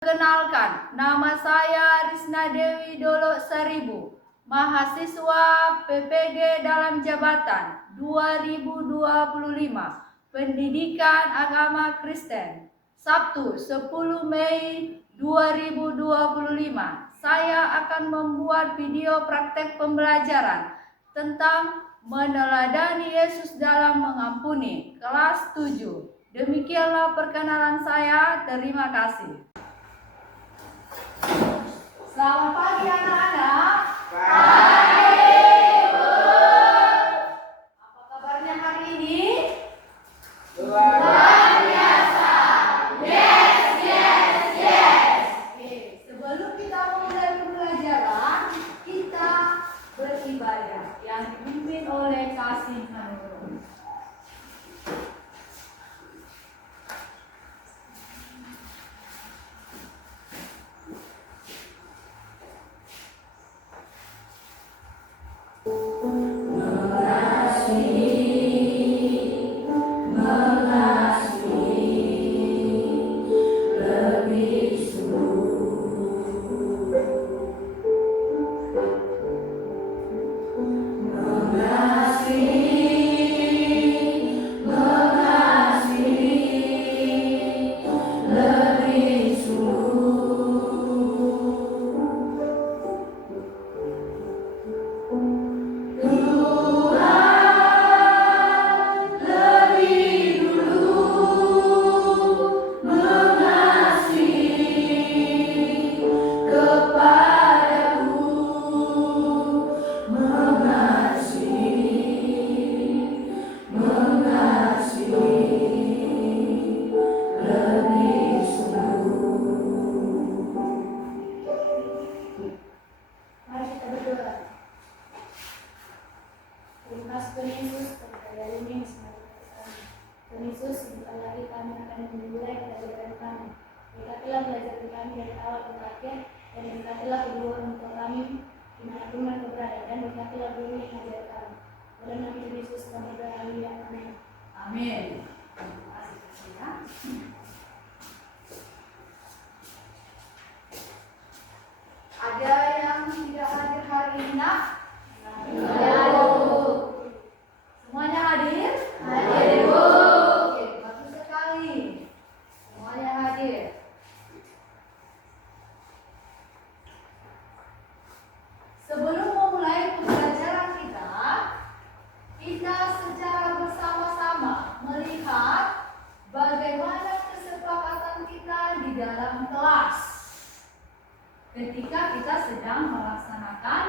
Perkenalkan, nama saya Risna Dewi Dolo Saribu, mahasiswa PPG dalam jabatan 2025, Pendidikan Agama Kristen. Sabtu 10 Mei 2025, saya akan membuat video praktek pembelajaran tentang meneladani Yesus dalam mengampuni, kelas 7. Demikianlah perkenalan saya, terima kasih. Selamat pagi anak-anak. Baik, Bu. Apa kabarnya hari ini? Luar biasa. Yes. Oke, sebelum kita mulai pembelajaran, kita beribadah yang dipimpin oleh Kasih Manurung. Amin. Ada yang tidak hadir hari ini, nak? Semuanya hadir? Hadir, Bu. Oke, bagus sekali. Semuanya hadir. Sebelum memulai pembelajaran kita secara bersama-sama melihat bagaimana kesepakatan kita di dalam kelas ketika kita sedang melaksanakan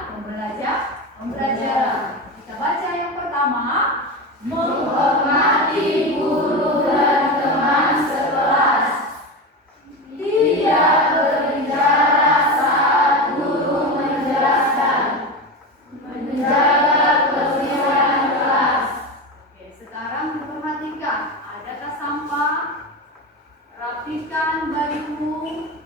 pembelajaran. Kita baca yang pertama, Menghormati guru dan teman sekelas. Tidak berbicara saat guru menjelaskan. Menjaga kebersihan kelas. Oke, sekarang diperhatikan, adakah sampah? Rapikan bajumu.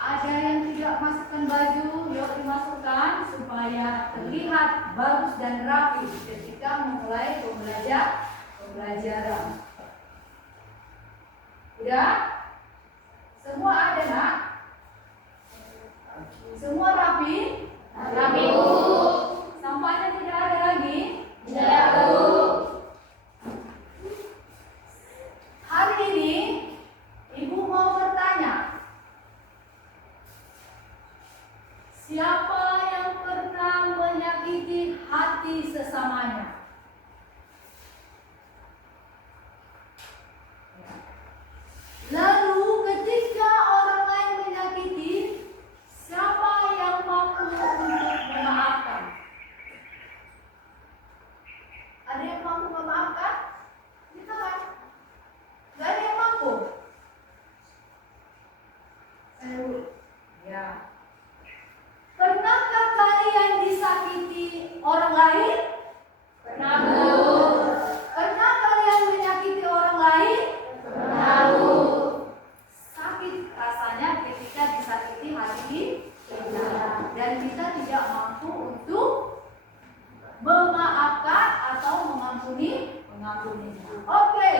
Ada yang tidak masukkan baju, yuk dimasukkan supaya terlihat bagus dan rapi ketika memulai pembelajaran. Udah? Semua ada, nak? Semua rapi? Rapi, Bu. Sampahnya tidak ada lagi? Tidak, Bu. Hari ini Ibu mau bertanya, siapa yang pernah menyakiti hati sesamanya? Lalu ketika orang lain menyakiti, siapa yang mampu untuk memaafkan? Ada yang mampu memaafkan? Kita kan? Gak ada yang mampu. Ya. Pernahkah kalian disakiti orang lain? Pernah, Bu. Pernah kalian menyakiti orang lain? Pernah, Bu. Sakit rasanya ketika disakiti hati kita dan kita tidak mampu untuk memaafkan atau mengampuni. Oke.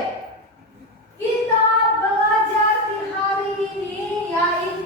Kita belajar di hari ini yaitu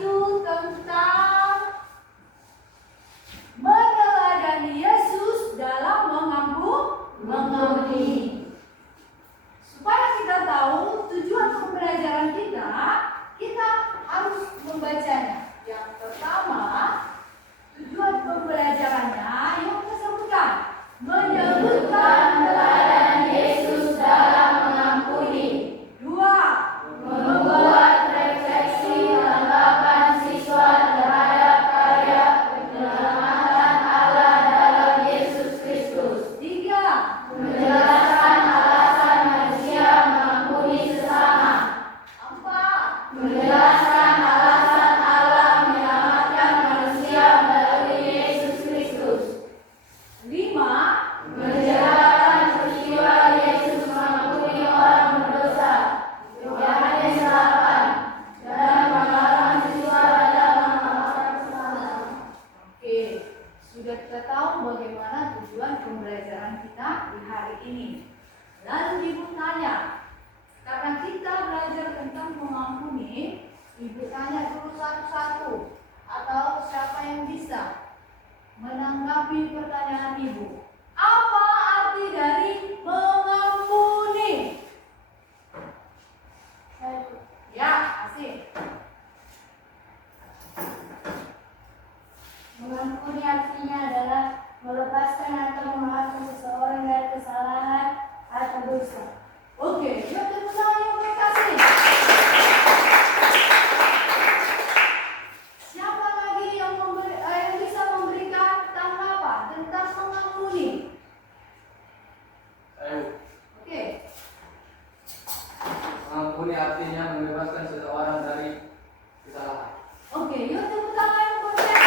Oke, yuk tepuk tangan buat saya.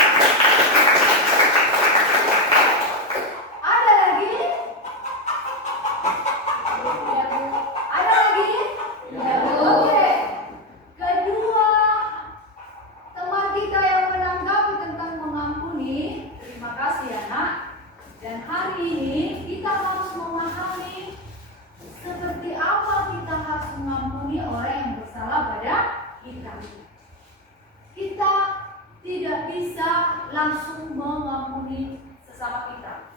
Ada lagi? Ya, Bu. Ada lagi? Ya, Bu. Oke. Kedua, teman kita yang menanggapi tentang mengampuni, terima kasih ya nak. Dan hari ini kita harus memahami seperti apa kita harus mengampuni orang yang bersalah pada kita. Kita tidak bisa langsung mengampuni sesama kita,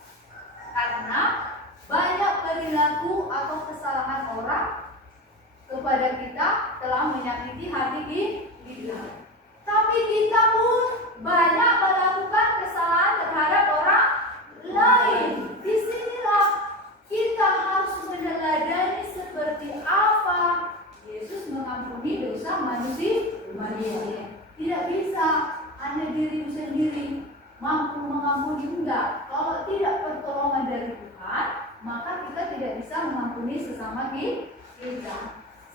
karena banyak perilaku atau kesalahan orang kepada kita telah menyakiti hati kita. Tapi kita pun banyak melakukan kesalahan terhadap orang lain. Disinilah kita harus meneladani seperti apa Yesus mengampuni dosa manusia. Tidak bisa hanya diri sendiri mampu mengampuni, enggak. Kalau tidak pertolongan dari Tuhan, maka kita tidak bisa mengampuni sesama kita.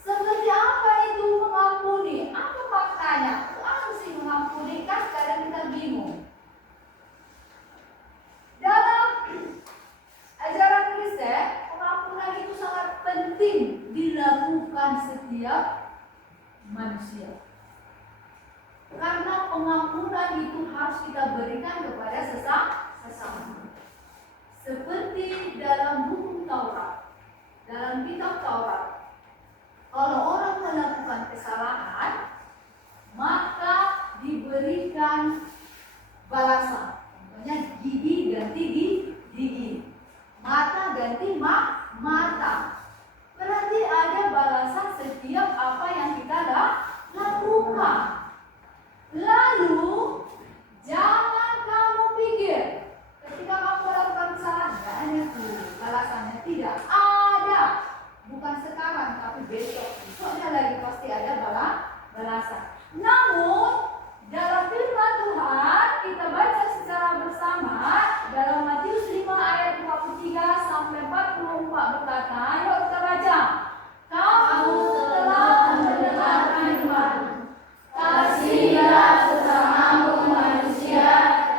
Seperti apa itu mengampuni? Apa maknanya? Apa sih mengampuni? Kan kadang kita bingung. Dalam ajaran Kristen, pengampunan itu sangat penting dilakukan setiap manusia. Karena pengampunan itu harus kita berikan kepada sesama. Seperti dalam hukum Taurat, dalam kitab Taurat, kalau orang melakukan kesalahan, maka diberikan balasan. Contohnya gigi ganti gigi, mata ganti mata. Berarti ada balasan setiap apa yang kita lakukan. Lalu jangan kamu pikir ketika kamu melakukan kesalahan gak ada tuh balasannya, tidak ada. Bukan sekarang tapi besoknya lagi pasti ada balasan. Namun dalam firman Tuhan kita baca secara bersama dalam Matius 5 ayat 23 sampai 44 berkata, ayo kita baca. Kamu telah mendengar firman, kasihilah sesamamu manusia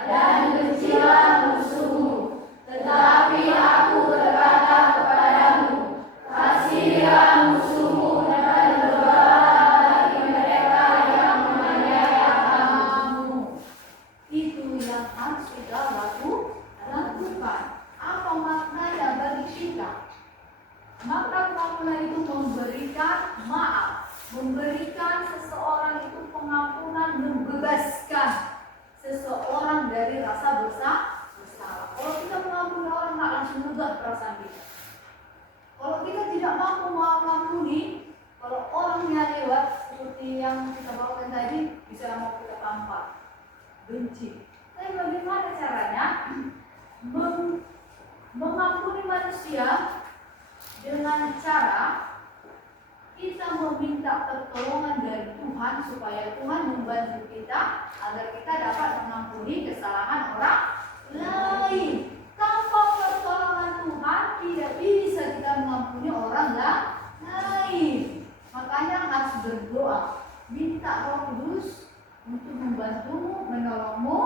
dan bencilah musuhmu. Tetapi aku berkata kepadamu, kasihilah musuhmu dan berdoalah bagi mereka yang menganiaya kamu. Itu yang harus kita lakukan. Apa maknanya bagi kita? Maka pengampunan itu memberikan maaf, memberikan seseorang itu pengampunan, membebaskan seseorang dari rasa bersalah. Kalau kita mengampuni orang, nggak langsung ubah perasaan kita. Kalau kita tidak mampu mengampuni, kalau orangnya lewat seperti yang kita bawakan tadi, bisa mau kita tampar, benci. Tapi bagaimana caranya mengampuni manusia? Dengan cara kita meminta pertolongan dari Tuhan supaya Tuhan membantu kita agar kita dapat mengampuni kesalahan orang lain. Tanpa pertolongan Tuhan tidak bisa kita mengampuni orang lain. Makanya harus berdoa, minta Roh Kudus untuk membantumu, menolongmu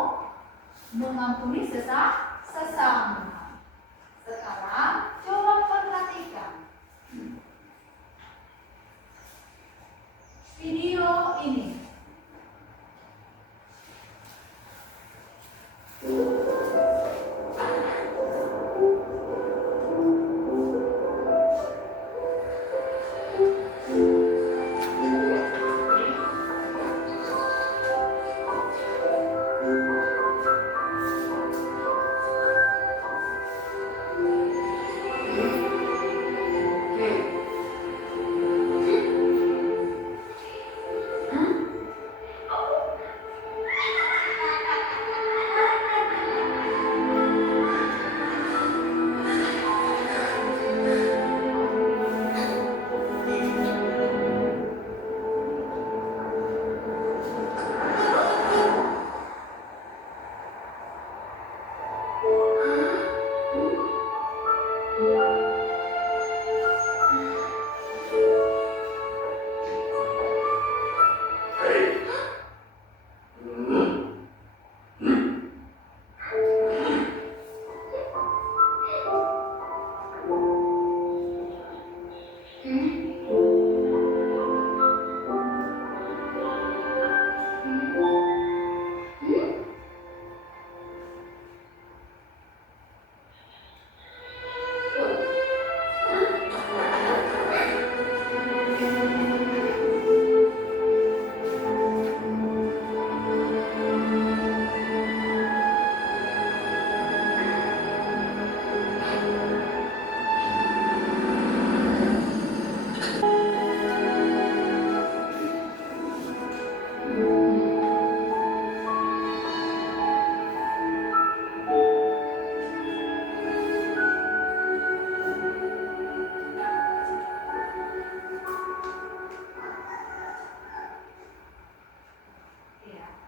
mengampuni sesama. Sekarang coba perhatikan video ini.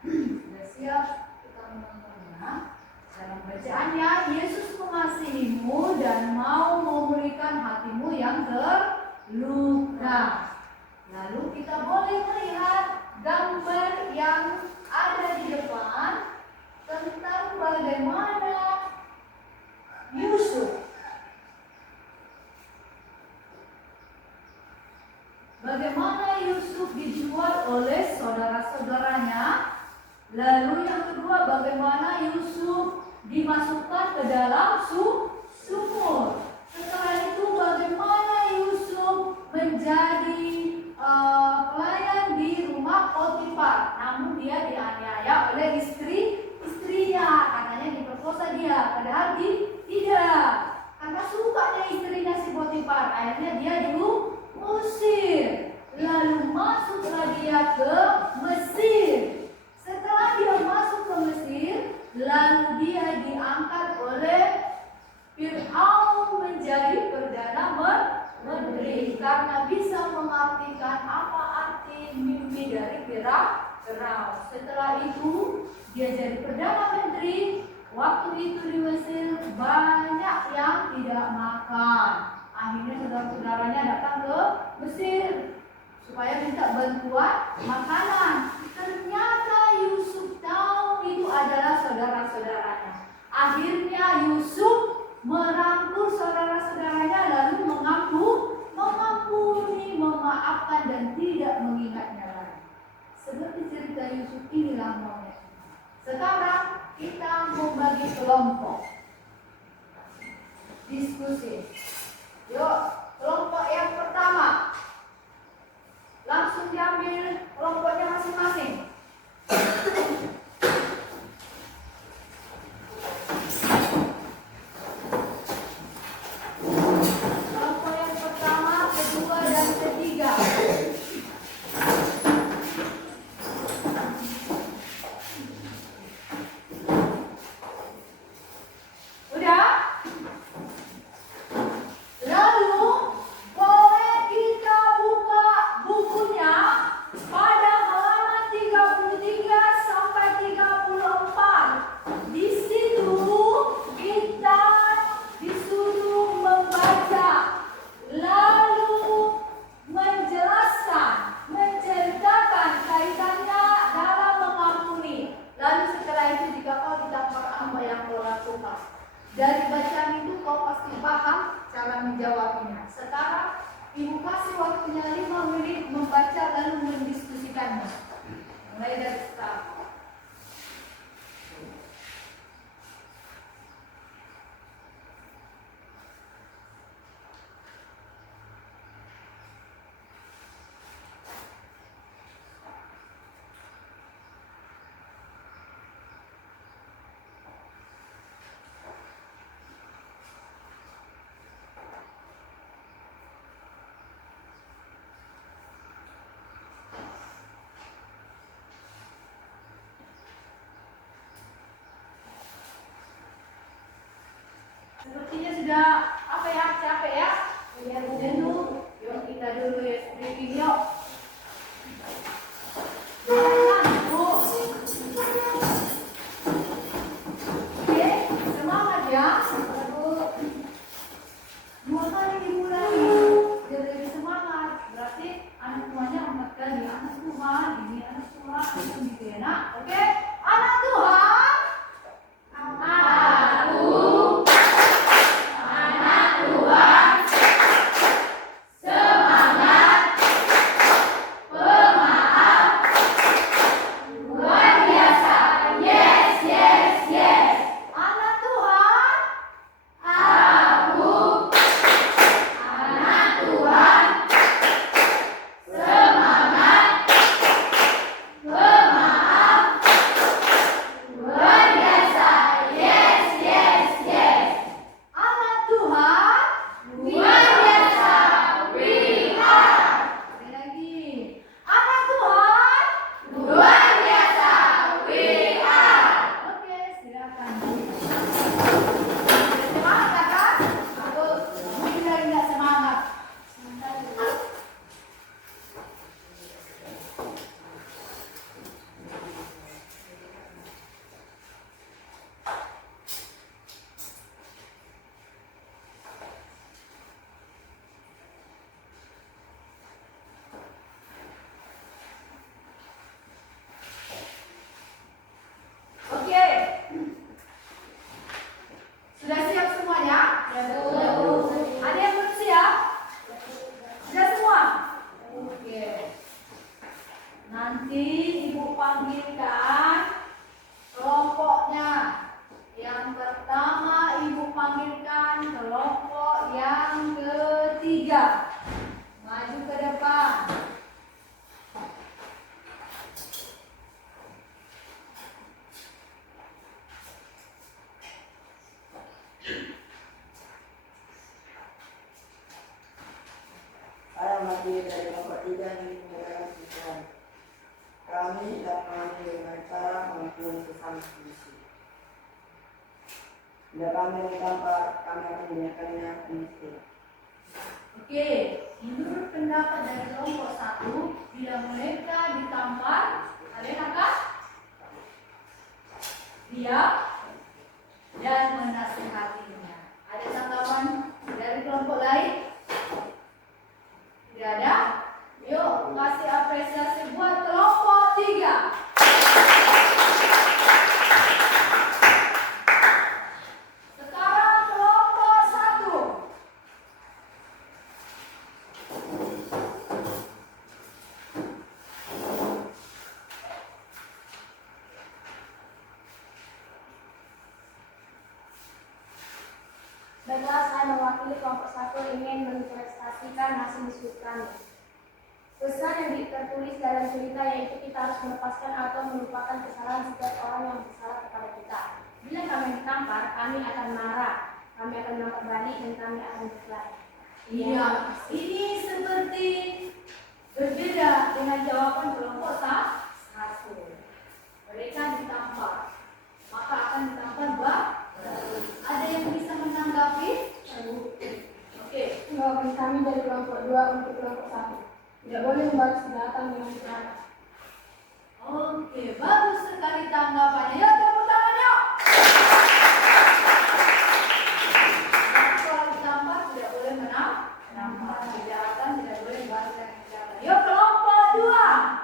Sudah siap kita menontonnya? Dalam bacaannya, Yesus mengasihimu dan mau memulihkan hatimu yang terluka. Lalu kita boleh melihat gambar yang ada di depan tentang bagaimana Yusuf dijual oleh saudara-saudaranya. Lalu yang kedua, bagaimana Yusuf dimasukkan ke dalam sumur. Setelah itu bagaimana Yusuf menjadi pelayan di rumah Potifar. Namun dia dianiaya oleh istrinya. Katanya diperkosa dia, padahal tidak. Karena sukanya istrinya si Potifar, akhirnya dia diusir. Lalu masuklah dia ke Mesir. Setelah dia masuk ke Mesir, lalu dia diangkat oleh Fir'aun menjadi perdana menteri karena bisa mengartikan apa arti mimpi dari Firaun. Setelah itu dia jadi perdana menteri. Waktu itu di Mesir banyak yang tidak makan. Akhirnya saudara-saudaranya datang ke Mesir supaya minta bantuan makanan. Ternyata Yusuf tahu itu adalah saudara-saudaranya. Akhirnya Yusuf merangkul saudara-saudaranya lalu mengampuni, memaafkan dan tidak mengingatnya lagi. Seperti cerita Yusuf inilah maunya. Sekarang kita membagi kelompok diskusi. Yuk, kelompok yang pertama langsung diambil kelompoknya masing-masing. Kelompok yang pertama, kedua, dan ketiga. Udah? Lalu boleh kita buka bukunya pada halaman 33 sampai 34. Di situ kita disuruh membaca, lalu menjelaskan, menceritakan kaitannya dalam mengampuni. Lalu setelah itu jika kau ditampar apa yang kau lakukan, dari bacaan itu kau pasti paham cara menjawabnya. Sekarang Ibu kasih waktunya 5 menit membaca lalu mendiskusikannya. Mulai dari sekarang. Sepertinya sudah capek ya? Jenuh. Yuk kita dulu ya briefing yuk. Silakan, Bu. Oke, semangat ya. Dua kali dimulai, biar lebih semangat. Berarti anak tuanya 4 kali. Anak Tuhan, ini anak Tuhan, gitu ya nak. Oke, anak Tuhan. hadir dari kelompok 3 yang menggunakan pikiran. Kami tidak memahami dengan cara mengampuni sesama manusia. Bila kami ditampar, kami akan menyatakannya penistin. Oke, menurut pendapat dari kelompok 1, bila mereka ditampar, kalian akan diam dan menasihatinya. Ada tanggapan dari kelompok lain? Tidak ada? Yuk, kasih apresiasi buat kelompok 3. Sekarang kelompok 1. Baiklah, saya mewakili kelompok 1 ingin menginvestasikan hasil diskusi kami. Pesan yang tertulis dalam cerita yaitu kita harus melepaskan atau melupakan kesalahan setiap orang yang bersalah kepada kita. Bila kami ditampar, kami akan marah, kami akan melakukan balik dan kami akan berkelahi. Iya, ini seperti berbeda dengan jawaban kelompok 1. Mereka ditampar, maka akan ditampar bagus. Ada yang bisa menanggapi? Oke. Jawaban kami dari kelompok 2 untuk kelompok 1. Tidak boleh membalas kejahatan dengan kejahatan. Oke, bagus sekali tanggapannya. Ya, tepuk tangan yuk. Jadi kalau ditampar tidak boleh menampar. Kejahatan tidak boleh membalas dengan kejahatan. Yuk, kelompok 2.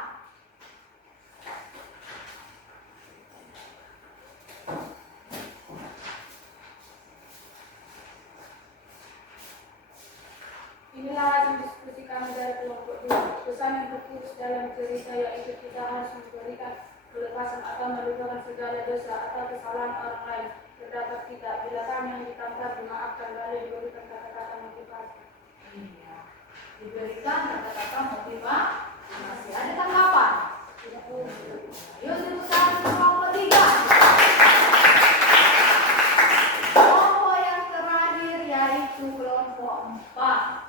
Inilah hasil diskusi kami dari kelompok 2. Pesan yang tertulis dalam cerita yaitu kita harus memberikan kelepasan atau melupakan segala dosa atau kesalahan orang lain terhadap kita. Bila kami yang ditampar dimaafkan lalu diberikan kata-kata motivasi. Iya. Diberikan kata-kata motivasi. Ada tanggapan? Tidak boleh. Yuk, tepuk tangan untuk kelompok 3. Kelompok yang terakhir yaitu kelompok 4.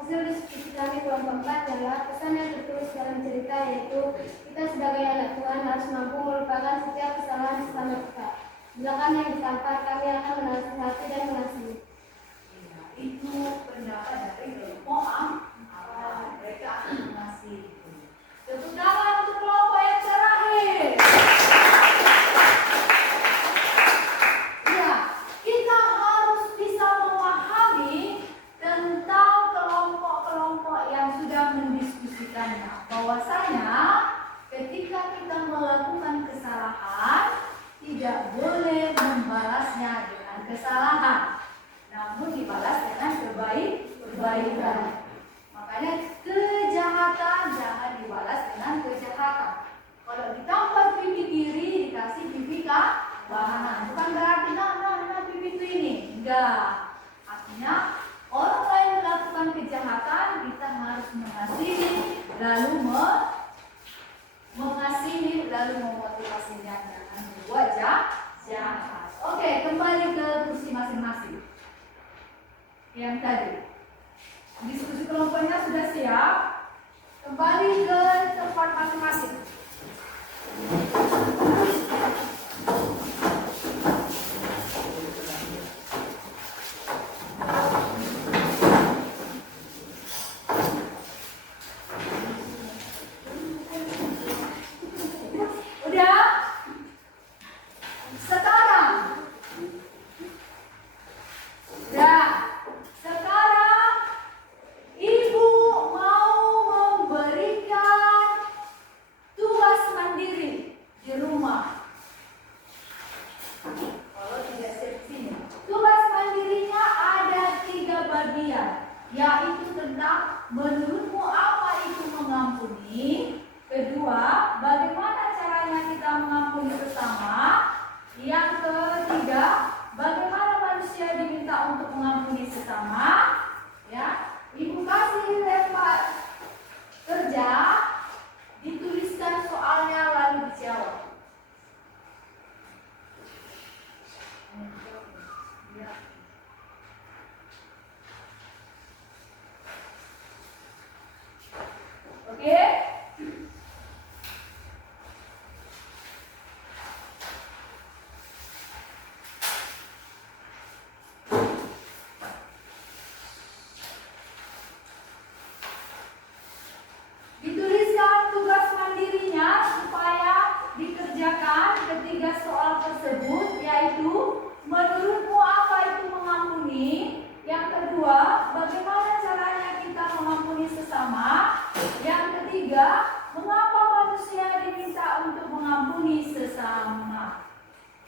Hasil diskusi kami kelompok 4 adalah pesan yang tertulis dalam cerita yaitu kita sebagai anak Tuhan harus mampu melupakan setiap kesalahan sesama kita. Bila kami yang ditampar, kami akan menasihati dan mengasihi. Iya, itu pendapat dari kelompok 4. Mereka akan mengasihi. Tepuk tangan untuk kelompok yang terakhir. Ya, kita harus bisa memahami tentang kelompok-kelompok yang sudah mendiskusikannya. Bahwasanya ketika kita melakukan kesalahan, tidak boleh membalasnya dengan kesalahan, namun dibalas dengan kebaikan. Makanya kejahatan jangan dibalas dengan kejahatan. Kalau ditampar pipi kiri dikasih pipi kanan, bukan berarti nah pipiku ini. Enggak. Artinya orang lain melakukan kejahatan, kita harus mengasihi, lalu memotivasinya jangan berbuat jahat. Oke, kembali ke kursi masing-masing. Yang tadi diskusi kelompoknya sudah siap. Kembali ke tempat masing-masing. Udah? Sekarang Ibu mau memberikan tugas mandiri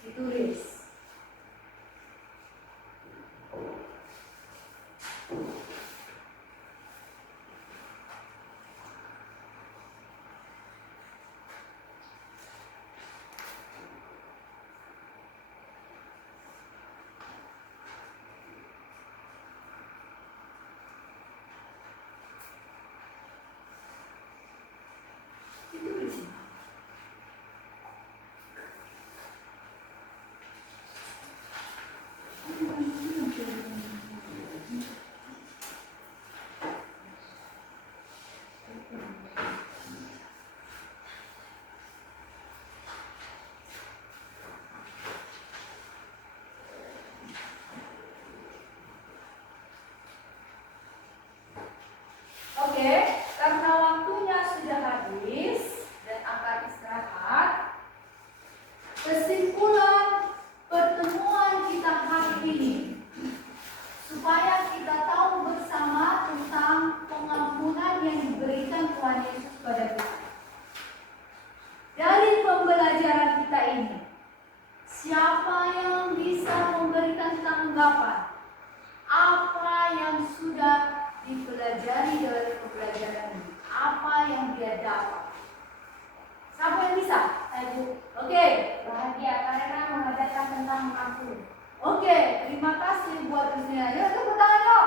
ditulis. Ditulis. Oke, karena waktunya sudah habis dan akan istirahat, kesimpulan pertemuan kita hari ini supaya kita tahu bersama tentang pengampunan yang diberikan Tuhan Yesus pada kita. Dari pembelajaran kita ini, siapa yang bisa memberikan tanggapan apa yang sudah dipelajari dari pembelajaran ini? Apa yang dia dapat? Siapa yang bisa? Saya Bu. Oke. Bahagia karena mengajarkan tentang mengampuni. Oke, terima kasih buat Rusnita. Yuk, tepuk tangan yuk.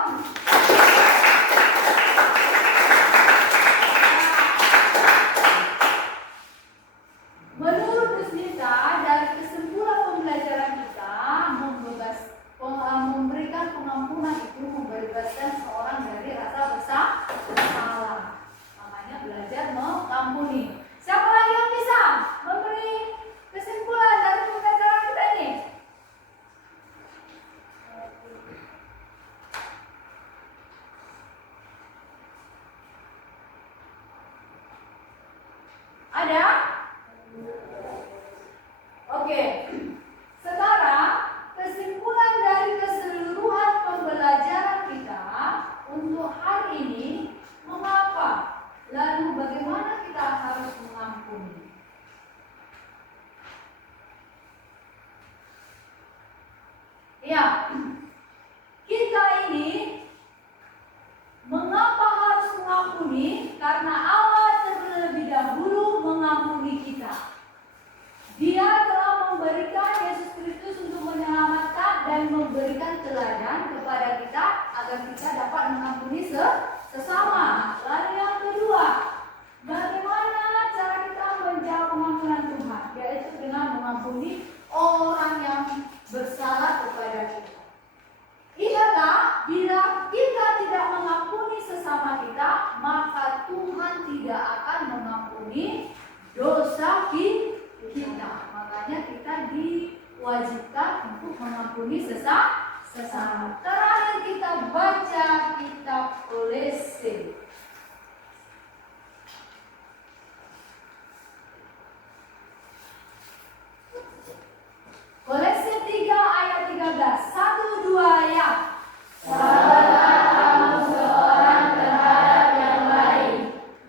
Menurut Rusnita, dari kesimpulan pembelajaran kita, memberikan pengampunan itu membebaskan seorang dari rasa bersalah. Makanya belajar mengampuni. Siapa lagi yang bisa memberi kesimpulan dari pembelajaran kita ini? Ada? Oke. Sekarang kesimpulan dari keseluruhan pembelajaran kita untuk hari ini, mengapa? Lalu bagaimana kita harus mengampuni? Ya, kita ini mengapa harus mengampuni? Karena Allah terlebih dahulu mengampuni kita. Dia telah memberikan Yesus Kristus untuk menyelamatkan dan memberikan teladan kepada kita agar kita dapat mengampuni sesama. Lalu yang kedua, bagaimana cara kita menjawab pengampunan Tuhan? Yaitu dengan mengampuni orang yang bersalah kepada kita. Ingatlah, bila kita tidak mengampuni sesama kita, maka Tuhan tidak akan mengampuni dosa kita. Makanya kita diwajibkan untuk mengampuni sesama. Terakhir kita baca kitab Kolose. Kolose 3 ayat 13. 1, 2 ya. Sabarlah kamu seorang terhadap yang lain,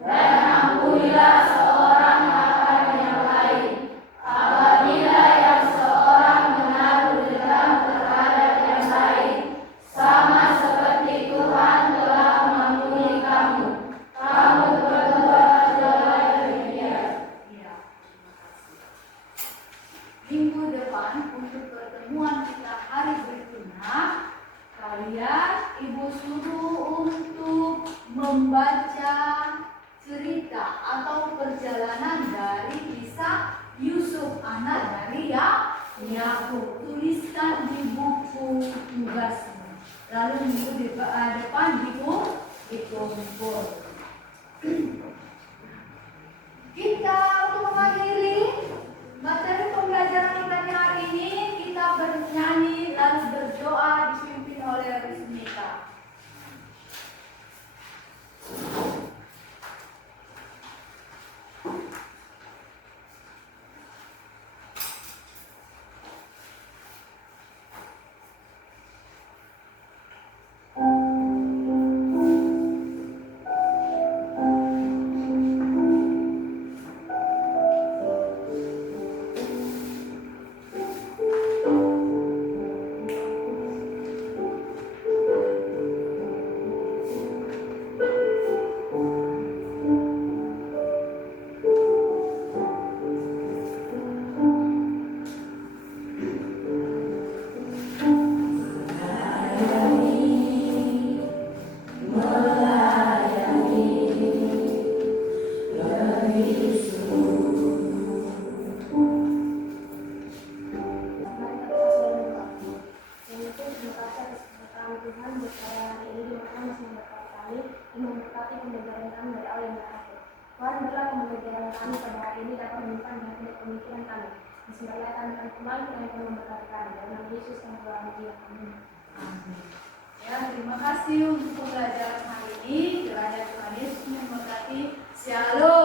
dan ampunilah seorang akan yang lain. Apabila yang seorang menaruh dendam terhadap yang lain, sama seperti Tuhan telah mengampuni kamu, kamu berbuat juga demikian. Ya, terima kasih. Minggu depan untuk pertemuan kita hari berikutnya, kalian ibu suruh untuk membaca cerita atau perjalanan dari kisah Yusuf anak dari Yakub. Tuliskan di buku tugasmu. Lalu minggu depan dikumpul. Kita untuk mengakhiri materi pembelajaran kita hari ini, kita bernyanyi lalu berdoa dipimpin oleh Rusnita. yang memberkati pembelajaran kami dari awal hingga akhir. Tuhan biarlah pembelajaran kami pada hari ini dapat menyimpan dengan pemikiran kami. Bismillah kami akan kembali dengan penuh memberkati kami. Dalam nama Yesus yang telah mati. Amin. Ya, terima kasih untuk pembelajaran hari ini. Kiranya Tuhan Yesus memberkati. Shalom.